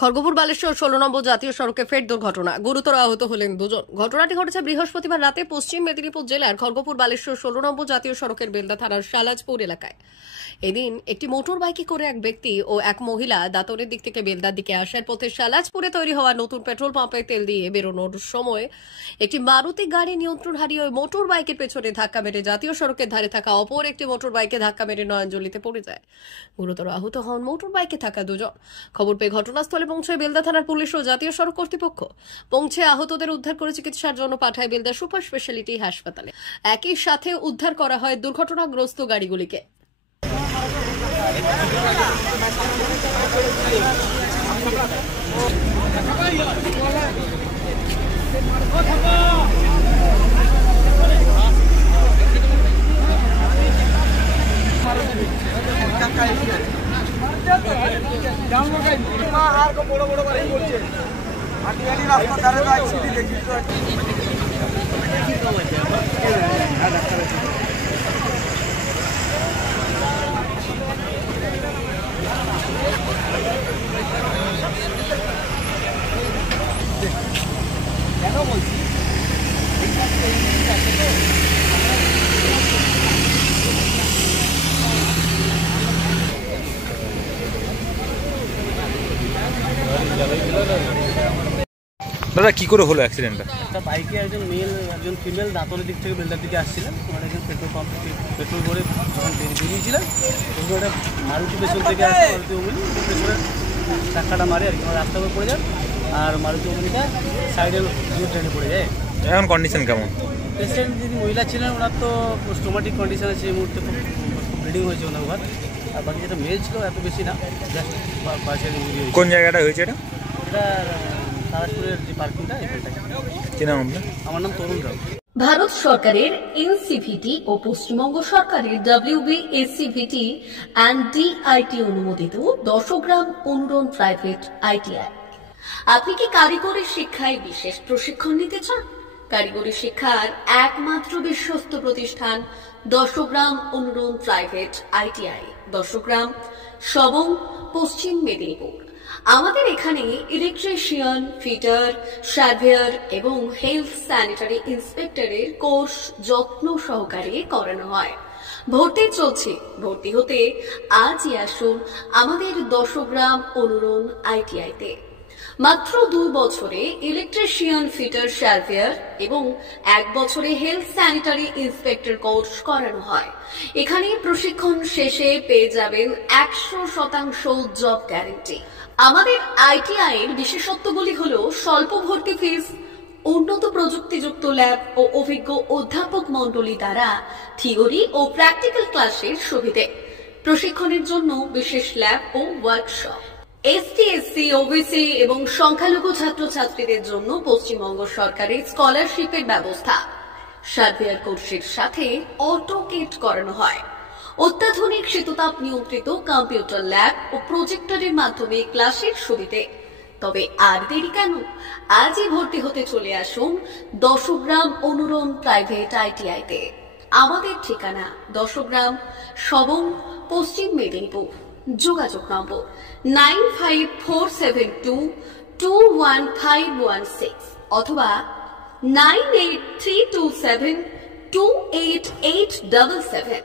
খড়গপুর বালেশ্বর 16 নম্বর জাতীয় সড়কে ফের দুর্ঘটনা, গুরুতর আহত হলেন দুজন। ঘটনাটি ঘটেছে বৃহস্পতিবার রাতে পশ্চিম মেদিনীপুর জেলার খড়গপুর বালেশ্বর 16 নম্বর জাতীয় সড়কের বেলদা থানার শালাজপুর এলাকায়। এদিন একটি মোটর বাইকে করে এক ব্যক্তি ও এক মহিলা দাঁতনের দিক থেকে বেলদার দিকে আসার পথে শালাজপুরে তৈরি হওয়া নতুন পেট্রোল পাম্পে তেল দিয়ে বেরোনোর সময় একটি মারুতি গাড়ি নিয়ন্ত্রণ হারিয়ে ওই মোটর বাইকের পেছনে ধাক্কা মেরে জাতীয় সড়কের ধারে থাকা অপর একটি মোটর বাইকে ধাক্কা মেরে নয়নজলিতে পড়ে যায়। গুরুতর আহত হন মোটর বাইকে থাকা দুজন। খবর পেয়ে ঘটনাস্থলে পৌঁছায় বেলদা থানার পুলিশ ও জাতীয় সড়ক কর্তৃপক্ষ। পৌঁছে আহতদের উদ্ধার করে চিকিৎসার জন্য পাঠায় বেলদা সুপার স্পেশালিটি হাসপাতালে। একই সাথে উদ্ধার করা হয় দুর্ঘটনাগ্রস্ত গাড়িগুলিকে। আর বড় বড় গাড়ি বলছে আটিয়ালি রাস্তা ধারে তো অ্যাক্সিডেন্ট দেখি তো কেন বলছি দাদা কি করে হলো অ্যাক্সিডেন্টটা? একটা বাইকে একজন মেল একজন ফিমেল দাঁতনের দিক থেকে বেলদার দিকে আসছিলেন। ওখানে একজন পেট্রোল পাম্প থেকে পেট্রোল ভরে যখন বেরিয়েছিলেন তখন ওটা মারুতি পেছন থেকে আসে। মারুতি অমনি পেছনে চাক্কাটা মারে আর কি, রাস্তা করে পড়ে যান আর মারুতি অমনিটা সাইডের ট্রেনে পড়ে যায়। এখন কন্ডিশন কেমন? পেশেন্ট যিনি মহিলা ছিলেন ওনার তো স্টোমাটিক কন্ডিশন আছে, এই মুহূর্তে খুব ব্লিডিং হয়েছে ওনার ঘর। আর বাকি যেটা মেল ছিল এত বেশি না, জাস্ট পার্সিয়াল ইঞ্জুরি হয়েছে। কোন জায়গাটা হয়েছে এটা? এটা তারাপুরের যে পার্কিংটা এখানটায়। কি নাম আপনার? আমার নাম তরুণ রাও। ভারত সরকারের এনসিভিটি ও পশ্চিমবঙ্গ সরকারের WBSCVT অ্যান্ড DIT অনুমোদিত 10 গ্রাম অনুরণ প্রাইভেট ITI। আপনি কি কারিগরি শিক্ষায় বিশেষ প্রশিক্ষণ নিতে চান? কারিগরি শিক্ষার একমাত্র বিশ্বস্ত প্রতিষ্ঠান 10 গ্রাম অনুরণ প্রাইভেট ITI, 10 গ্রাম, সবং, পশ্চিম মেদিনীপুর। আমাদের এখানে ইলেকট্রিশিয়ান, ফিটার, সার্ভেয়ার এবং হেলথ স্যানিটারি ইন্সপেক্টরের কোর্স যত্ন সহকারে করানো হয়। ভর্তি চলছে। ভর্তি হতে আজই আসুন আমাদের 10 গ্রাম অনুরণ ITI-তে। মাত্র 2 বছরে ইলেকট্রিশিয়ান, ফিটার, সার্ভেয়ার এবং 1 বছরে হেলথ স্যানিটারি ইন্সপেক্টর কোর্স করানো হয়। এখানে প্রশিক্ষণ শেষে পেয়ে যাবেন 100% জব গ্যারান্টি। আমাদের ITI এর বিশেষত্বগুলি হল স্বল্প ভর্তি ফিস, উন্নত প্রযুক্তিযুক্ত ল্যাব ও অভিজ্ঞ অধ্যাপক মণ্ডলী দ্বারা থিওরি ও প্র্যাকটিক্যাল ক্লাসের সুবিধে, প্রশিক্ষণের জন্য বিশেষ ল্যাব ও ওয়ার্কশপ, ST, SC, OBC এবং সংখ্যালঘু ছাত্রছাত্রীদের জন্য পশ্চিমবঙ্গ সরকারের স্কলারশিপের ব্যবস্থা। সার্ভেয়ার কোর্সের সাথে অটোকেট করানো হয়। অত্যাধুনিক শীততাপ নিয়ন্ত্রিত কম্পিউটার ল্যাব ও প্রজেক্টরের মাধ্যমে ক্লাসের সুবিধে। তবে আর দেরি কেন? আজই ভর্তি হতে চলে আসুন 10 গ্রাম অনুরণ প্রাইভেট ITI-তে। আমাদের ঠিকানা 10 গ্রাম, সবং, পশ্চিম মেদিনীপুর। যোগাযোগ নম্বর 9547221516 অথবা 9832728877।